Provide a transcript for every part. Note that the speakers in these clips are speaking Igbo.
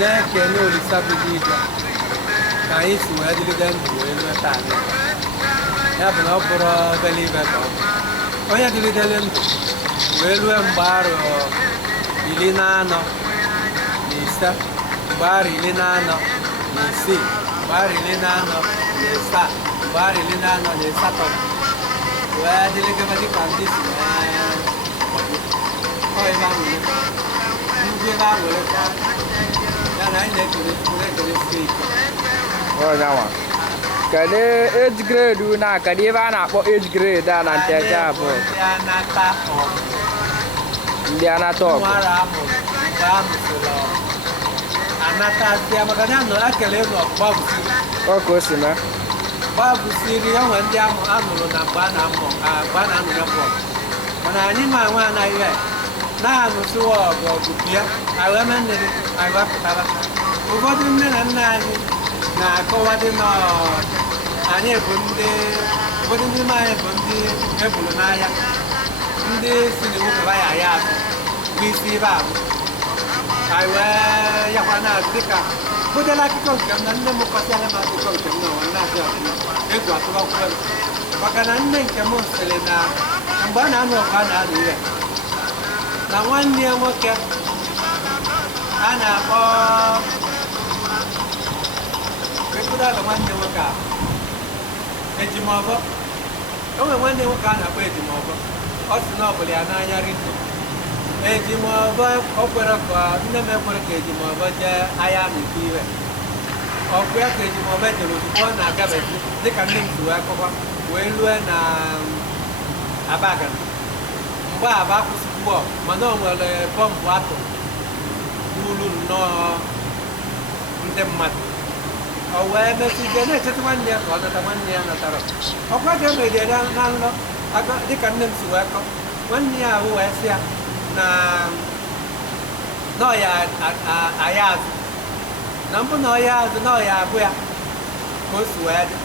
na-ekele Olisa bi n'igwe ka anyị si wee dịrịde ndụ wee nwee taa ya bụ na ọ bụrụ obere ibe ka ọ bụ onye dịrịdere ndụ wee rue mgbe arụ 14 na 5 mgbe arụ 14 na 6 mgbe arụ 14 na 7 mgbe arụ 14 na 8 wee dịrịgebe dịka ndị si ndị na-were ya na anyị na-ekele steeti. Kedu age grade na kedu ebe a na-akpọ age grade a na Nteje-Abogu? Ndị Anataogu. Anatazie maka na anọ akele nọ gbabusiri. Ọ ka o si mee. Gbabusiri ya nwere ndị anụrụ na mgbe a na-amụ mgbe a na-anụ ya bọọlụ. Mana anyị ma nwa anaghị ya na-anụsịwa ọgụ bịa aghọmennere aghọpụtara. Ụfọdụ nne na nna anyị na-akọwadị na anyị bụ ndị ụfọdụ ndị ime anyị bụ ndị eburu n'ahịa ndị si na-ewepụta ya ya azụ bụ isi ibe ahụ anyị wee yakwa na-azụ dịka bụdela akụkọ nke m na nne m kọsịala m akụkọ nke m na ụwa na-azụ ọbụla egwu atụbakwuo maka na nne nke m sịrị na mgbe a na-anụ ọgụ a na-anụ ihe na nwanne ya nwoke a na-akpọ ekpụdaga nwanne nwoke a ejimọbọ o nwere nwanne nwoke a na-akpọ ejimọbọ ọ sị na ọ bụla ya n'anya rinne ejimọbọ o kwere ka nne m ekwere ka ejimọbọ jee ahịa n'ike ihe ọkụ ya ka ejimọbọ jere ozugbo ọ na-agabeji dịka nne m si wee kọkwa wee lue na Abagana mgbe aba akwụsịgbuo mana o nwere bọmbụ atụ ulu nnọọ ndị mmadụ o wee mesịzie na-echeta nwanne ya ka ọ nata nwanne ya natara ọkwa ga-emedere na nlọ dịka nne m si wee kọ nwanne ya ahụ wee sị ya na ọya aya azụ na mbụ na ọya azụ na ọya abụ ya ka o si wee dị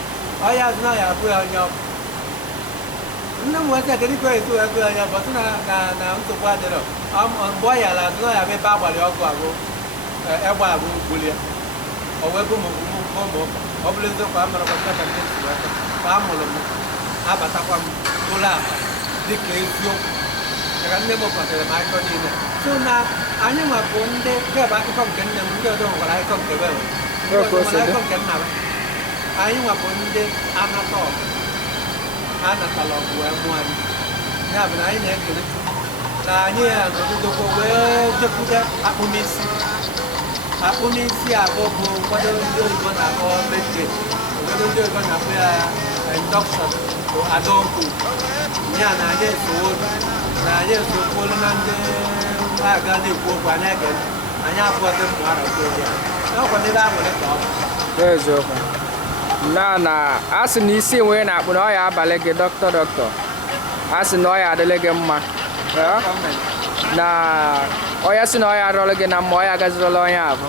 ọya azụ na ọya abụ ya onye ọkụ nne m wee sị kedu ka esi wee bụ ya onye ọbọtụ na nsogbu adịrọ mgbe ọ yara azụ na ọya bụ ebe agbalị ọgwụ agụ egbe agụ gbuli ya o wee bụ ụmụ ọ bụla eziokwu a mara kwata ka ndị si wee ka a mụrụ m abatakwa m ụlọ akpa dịka eziokwu maka nne m kwasịrị m akụkọ niile so na anyị nwabụ ndị kebe akụkọ nke nne m ndị ọzọ nwere akụkọ nke be akụkọ nke nna m anyị nwabụ ndị Anataogu anatala ọgụ wee mụọ anyị ya bụ na anyị na-ekele na anyị nọdụdokwa wee jekwude akpụmisi abụọ bụ ụfọdụ ndị oyibo na-akpọ meje ụfọdụ ndị oyibo na-akpọ ya induction bụ adulthood ya na anyị esowodu na anyị esokwuolu na ndị aga na-ekwu okwu anyị ege anyị abụọzi mmụ arọgo ya n'ọkwa n'ebe a nwere ka ọ bụ eziokwu na asị na isi enwe na-akpụ na ọya abalị gị dọkịta asị na ọya adịlị gị mma na ọya si na ọya arụrụ gị na mma ọya agazirọla onye abụ